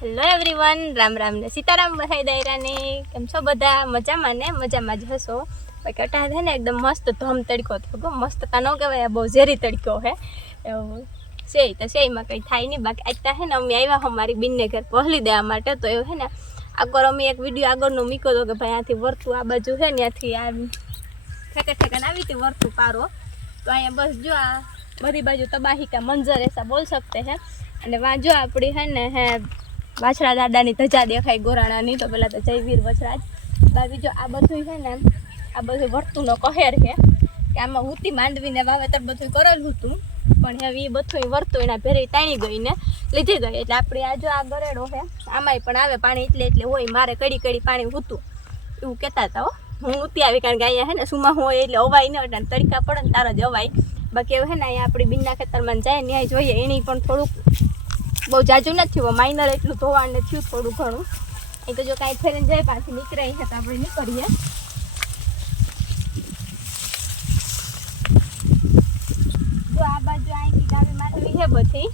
Hello everyone Ram Ram ને સીતારામ બધાઈ દાયરાને. કેમ છો બધા? મજામાં ને? મજામાં જ હશો? બાકી અટાણે છે ને એકદમ મસ્ત ધમ તડકો થયો મસ્ત તા ન કહેવાય બહુ ઝેરી તડકો હે. એવું. સે તો સેમાં કંઈ થાય નહીં. બાકી આજ હે ને અમે આવ્યા હો મારી બિનને ઘર પહોંચી દેવા માટે. તો એવું હે ને આગળ અમે એક વીડિયો આગળનો મીકો હતો કે ભાઈ આથી વર્તું આ બાજુ છે ને ત્યાંથી આ ઠેકે ઠેકાને આવી હતી વર્તું પારો. તો અહીંયા બસ જો આ બધી બાજુ તબાહી કા મંજર એસા બોલ શકતે હે. અને વાંજો આપણી હે ને હે વાછડા દાદાની ધજા દેખાય ગોરાણાની, તો પેલા તો જયવીર વછરાજ બાકી જો આ બધું છે ને, આ બધું વર્તુનો કહેર છે. કે આમાં ઉતી માંડવીને વાવેતર બધું કરેલું હતું, પણ હવે એ બધું વર્તું એના ભેરે તાણી ગઈ ને લીધી ગઈ. એટલે આપણે આ જો આ ગરેડો છે, આમાંય પણ આવે પાણી એટલે એટલે હોય, મારે કડી કડી પાણી ઉતું એવું કહેતા હતા હો. ઉતી આવી કારણ કે અહીંયા છે ને સુમાં હોય એટલે અવાય ન એટલે તડકા પડે ને તારા જ અવાય. બાકી એવું છે ને અહીંયા આપણી બિનના ખેતરમાં જાય ને ત્યાં જોઈએ, એની પણ થોડુંક બહુ જાજુ નથી થયું માઇનર એટલું ધોવાણ ને થયું થોડું ઘણું. એ તો જો કાંઈ ફેરીને જાય, પાછી નીકળે છે તો આપણે નીકળીએ. જો આ બાજુ અહીંથી ગાવી માંડવી છે બધી.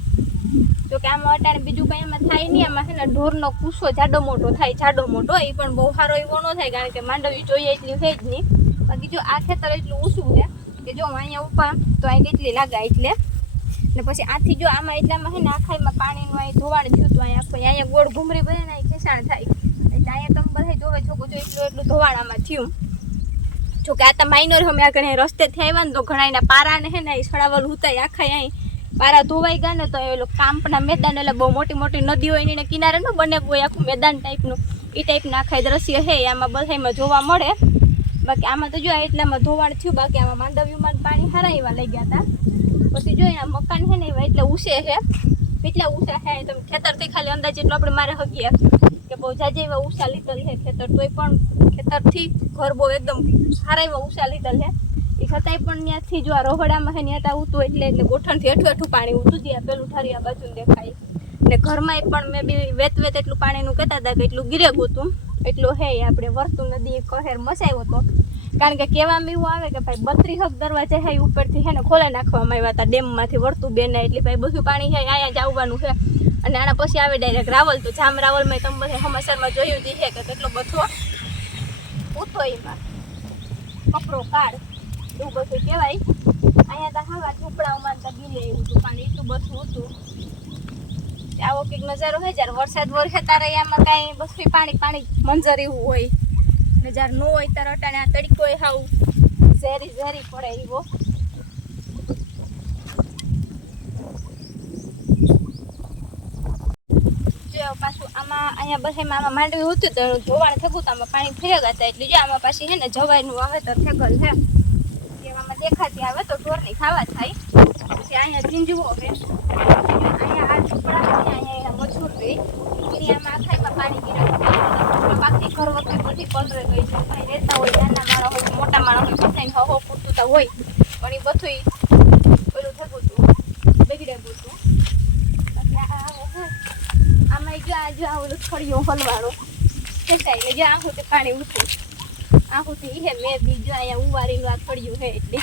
જો કે આમાં અટાણે બીજું કંઈ એમાં થાય નહીં, આમાં છે ને ઢોરનો કૂસો જાડો મોટો થાય, જાડો મોટો, એ પણ બહુ સારો એવો ન થાય, કારણ કે માંડવી જોઈએ એટલી છે જ નહીં. બાકી જો આ ખેતર એટલું ઊંચું છે, કે જો હું અહીંયા ઉપા તો અહીં કેટલી લાગે, એટલે ને પછી આથી જો આમાં એટલામાં હે ને આખાઈમાં પાણીનું અહીં ધોવાણ થયું હતું અહીંયા આખું અહીંયા ગોળ ઘૂમરી બને ને અહીં ખેસાણ થાય. એટલે અહીંયા તમે બધા જોવે છો જો એટલું એટલું ધોવાણ થયું. જો કે આ તો માઇનર અમે આગળ રસ્તે રસ્તેથી આવ્યા ને તો ઘણા એના પારાને હે ને એ સડાવલ ઉતાય આખા અહીં પારા ધોવાઈ ગયા ને તો એ લોકો કાંપના મેદાન એટલે બહુ મોટી મોટી નદી હોય ને કિનારે ન બને હોય આખું મેદાન ટાઈપનું એ ટાઈપના આખા દ્રશ્ય હે આમાં બધામાં જોવા મળે. બાકી આમાં તો જો એટલામાં ધોવાણ થયું, બાકી આમાં માંડવ્યુમાં પાણી હારા એવા લઈ ગયા હતા. પછી જોઈએ આ મકાન છે ને એટલે ઉછે છે. કેટલા ઊંચા છે તમે ખેતરથી ખાલી અંદાજ એટલું આપણે મારે હગીએ. કે બહુ જાજે એવા ઊંચા લીધેલ છે ખેતર, તોય પણ ખેતરથી ઘર બહુ એકદમ સારા એવા ઊંચા લીધેલ છે. એ છતાંય પણ ત્યાંથી જો આ રોહડામાં ત્યાં ત્યાં ઉતું એટલે એટલે ગોઠણથી હેઠું હેઠું પાણી ઉતું ત્યાં પેલું ઠારી આ બાજુ દેખાય. ને ઘરમાં પણ મેં બી વેત વેત એટલું પાણીનું કહેતા હતા કે એટલું ગીરે ગોતું એટલું હે આપણે વર્તું નદી કહેર મસાયો હતો. કારણ કે કહેવામાં એવું આવે કે ભાઈ બત્રી હક દરવાજા હે ઉપરથી હે ને ખોલે નાખવામાં આવ્યા હતા ડેમમાંથી વળતું બેને એટલે ભાઈ બધું પાણી છે અહીંયા જ આવવાનું છે અને આના પછી આવે ડાયરેક્ટ રાવલ તો જામ રાવલમાં તમે બધા સમાચારમાં જોયું જ છે કે કેટલો બધો ઉતો એમાં કપરો કાળ એવું બધું કહેવાય. અહીંયા તો હવા ઝૂંપડાઓમાં તો ગીલે એવું હતું, પાણી એટલું બધું હતું. આવો કંઈક નજારો હોય જ્યારે વરસાદ વરસે તારે આમાં કાંઈ બસ પાણી પાણી મંજર એવું હોય. ને જ્યારે નો હોય ત્યારે અટાણે આ તડકો એ હાવ ઝેરી ઝેરી પડે એવો પાછું આમાં અહીંયા બધામાં આમાં માંડવી હતું તો ધોવાણ થયું આમાં પાણી ફેરવ્યા હતા એટલે જો આમાં પાછી છે ને જવાઈનું વાવેતર થેગલ છે એવામાં દેખાતી આવે તો ઢોરની ખાવા થાય. પછી અહીંયા ઝીંજવો છે અહીંયા આ આમાં આખાઈમાં પાણી ગીરાવું બાકી ઘર વખતે બધી પલરે ગઈ છે. કાંઈ રહેતા હોય, નાના માણસ મોટા માણસ હોય બધાને હવો હોય. પણ એ બધું પેલું થતું હતું બગડે બધું બાકી આ આવે છે. આમાં જો આ જો આ ઓલું ખડિયો હલવાળો ખેંચાય જો આ સુધી પાણી ઉઠું આ સુધી હે મેં બી અહીંયા ઉવારીનું આ ખડિયું હે એટલે.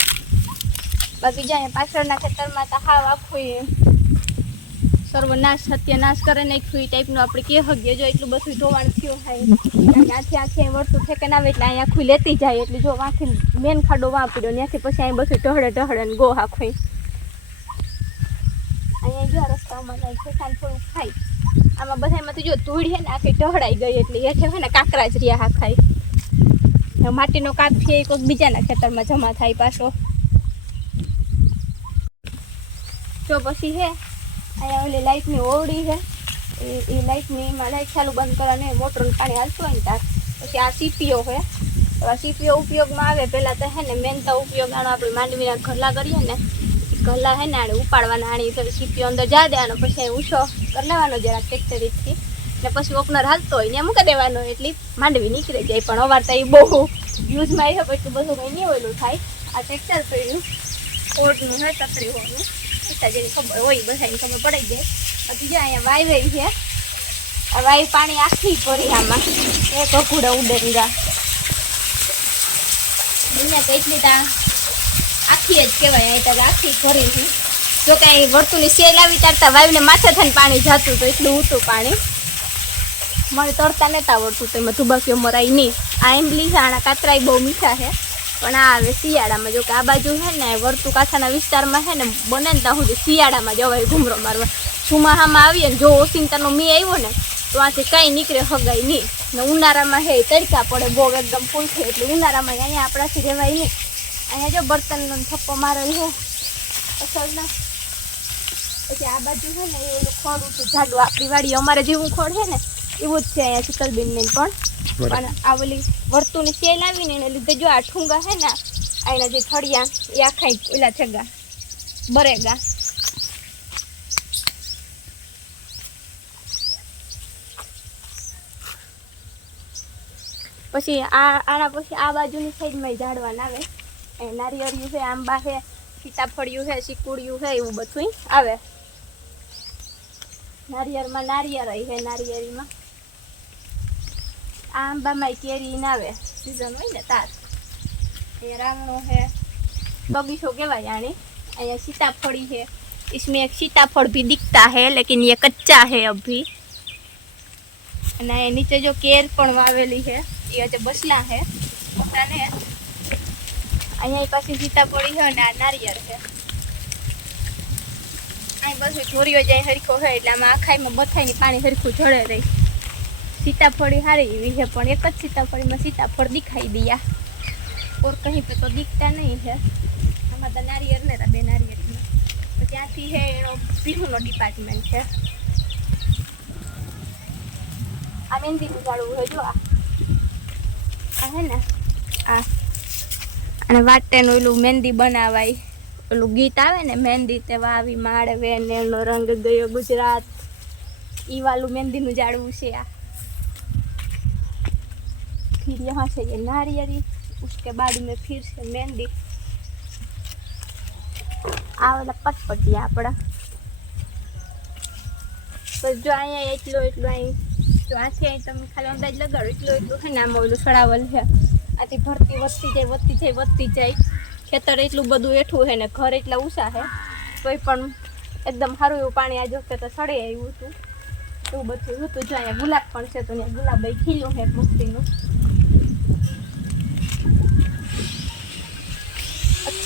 બાકી જો અહીંયા પાછળના ખેતરમાં તો હાવ આખું સર્વનાશ સત્યનાશ કરે નાખ્યું એ ટાઈપનું આપણે કે હગીએ જો એટલું બધું ધોવાણ થયું થાય ત્યાંથી આખી અહીં વર્તું ઠેકે ના આવે એટલે અહીંયા આખું લેતી જાય, એટલે જો આખી મેન ખાડો વાપર્યો, ત્યાંથી પછી અહીં બધું ટહડે ટહડે ને ગો આખો અહીંયા જો રસ્તામાં ખેસાન થોડુંક થાય. આમાં બધામાંથી જો ધૂળ ને, આખી ટહડાઈ ગઈ એટલે હેઠે હોય ને કાંકરા જ રહ્યા હા ખાય માટીનો કાપ છે એ કોઈક બીજાના ખેતરમાં જમા થાય પાછો. તો પછી હે અહીંયા ઓલી લાઇટની ઓવડી છે. એ એ લાઇટની એમાં લાઇટ ચાલુ બંધ કરવાની મોટરનું પાણી હાલતું હોય ને ત્યાં પછી આ સીપીઓ છે. આ સીપીઓ ઉપયોગમાં આવે, પહેલાં તો હે ને મેન તો ઉપયોગ આનો આપણે માંડવીના ઘરલા કરીએ ને ગલ્લા હે ને આને ઉપાડવાના, આણી પછી સીપીઓ અંદર જા દેવાનો, પછી ઊંચો કરી લેવાનો જરા ટ્રેક્ટરીથી ને પછી ઓપનર હાલતો હોય ને મૂકી દેવાનો એટલી માંડવી નીકળી જાય. પણ અવાર તો એ બહુ યુઝમાં આવ્યો પછી બધું કંઈ નહીં ઓલું થાય. આ ટ્રેક્ટર પડ્યું કોડનું હે તકડી હોવાનું પડી જાય. પછી જો અહીંયા વાઈ છે. આ પાણી આખી પડી આમાં. અઘુડા ઉડે ગયા અહીંયા તો એટલી તા આખી જ કહેવાય અહીં તો આખી ભરી હતી જો કાંઈ વર્તુની સેલ આવી તારતા વાવીને માથે થઈને પાણી જતું તો એટલું ઊંટું પાણી. મને તરતા નતા આવડતું, તો એમાં ધુબાકીઓ મરાય નહીં. આ એમ લીધા આના કાતરાય બહુ મીઠા છે. પણ આ આવે શિયાળામાં જો કે આ બાજુ છે ને વર્તુ કાંઠાના વિસ્તારમાં છે ને, બને ને ત્યાં સુધી શિયાળામાં જવાય ઘૂમરો મારવા. સુમાહામાં આવીએ ને, જો ઓસિંતાનો મી આવ્યો ને, તો આથી કાંઈ નીકળે હગાય નહીં. ને ઉનાળામાં હે તડકા પડે બહુ એકદમ ફૂલ છે, એટલે ઉનાળામાં અહીંયા આપણાથી રહેવાય નહીં. અહીંયા જો બર્તનનો થપ્પો મારેલ છે, અસલના. પછી આ બાજુ છે ને, એ ખોડ ઉઠું જાડું આપણી વાડી અમારે જેવું ખોડ છે ને એવું જ છે અહીંયા શીતલબેનને પણ. અને આ ઓલી વર્તુની સેલ આવીને એને લીધે જો આ ઠુંગા છે ને એના જે થળિયા એ આખા ઓલા છગા બરેગા. પછી આ આના પછી આ બાજુની સાઈડમાં ઝાડવા આવે. એ નારિયેળિયું છે આંબા છે સીતાફળિયું છે ચીકુડિયું છે એવું બધું આવે. નારિયેળમાં નારિયેળ છે નારિયેળીમાં. આંબામાં કેરી ના આવે સિઝન હોય ને તાર એ રામણો છે બગીચો કહેવાય આને અહીંયા सीताफड़ी है इसमें एक सीताफल भी दिखता है लेकिन ये कच्चा है अभी અને એ નીચે જો કેર પણ વાવેલી છે એ હજે બસલા છે મોટા ને અહીંયા પાછી સીતાફળી છે અને આ નારિયેળ છે અહીં બધું જોરીઓ જાય હરખો હોય એટલે આમાં આખાઈમાં બથાઈની પાણી હરખું જળે રહી સીતાફળી હારી એવી છે, પણ એક જ સીતાફળીમાં સીતાફળ દેખાઈ દયા. ઓર કહી પે તો દીખતા નહીં છે. આમાં તો નારિયેર ને બે નારિયેર તો ત્યાંથી છે એનો પીહુનો ડિપાર્ટમેન્ટ છે. આ મહેંદી ઉગાડવું હોય જો આ. હે ને, આ. અને વાટેનું એલું મહેંદી બનાવાય. પેલું ગીત આવે ને, મહેંદી તે વાવી માળવે ને એનો રંગ ગયો ગુજરાત. ઈ વાલું મહેંદીનું જાળવું છે આ. फिर यहाँ से ये नारियरी उसके बाद में फिर से मेहंदी આ બધા પટપટિયા આપણા તો જો અહીંયા એટલો એટલો અહીં જો આથી અહીં તમે ખાલી અંદાજ લગાડો એટલું એટલું છે ને આમાં ઓલું સડાવલ છે આથી ભરતી વધતી જાય વધતી જાય વધતી જાય ખેતર એટલું બધું એઠું છે ને ઘર એટલા ઊંચા છે તોય પણ એકદમ સારું એવું પાણી આ વખતે તો સડે આવ્યું હતું એવું બધું હતું જો અહીંયા ગુલાબ પણ છે તો અહીંયા ગુલાબ એ ખીલું છે મસ્તીનું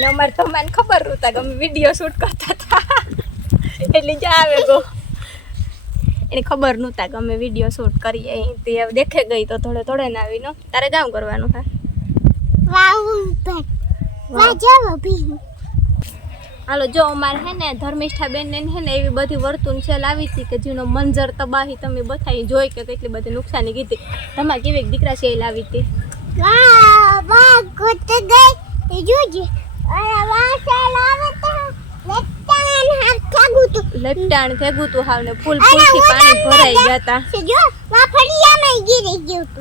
ને અમારે તો મને ખબર નહોતા કે અમે વીડિયો શૂટ કરતા હતા. એટલે જ આવે ગો. એને ખબર નહોતા કે અમે વીડિયો શૂટ કરીએ. તે દેખે ગઈ તો થોડે થોડે ના આવી નો તારે જાઉં કરવાનું હા? હાલો જો અમારે હે ને ધર્મિષ્ઠા બેન ને હે ને એવી બધી વર્તુન છે લાવી હતી કે જેનો મંજર તબાહી તમે બધા જોઈ કે કેટલી બધી નુકસાની કીધી. તમારે કેવી દીકરા છે એ લાવી હતી? લપટાણ ભેગું તું. હાવ ને ફૂલ ફૂલથી પાણી ભરાઈ ગયા હતા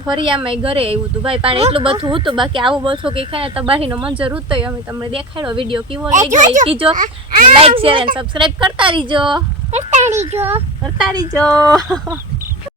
ફરિયામાં ઘરે આવ્યું હતું ભાઈ પાણી એટલું બધું હતું બાકી આવું બધું કઈ ખાય તબાહીનો મંજર ઉતોય અમે તમને દેખાડ્યો વીડિયો કેવો લાગ્યો એ કીજો. લાઈક શેર અને સબસ્ક્રાઇબ કરતા રહીજો. કરતા રહીજો.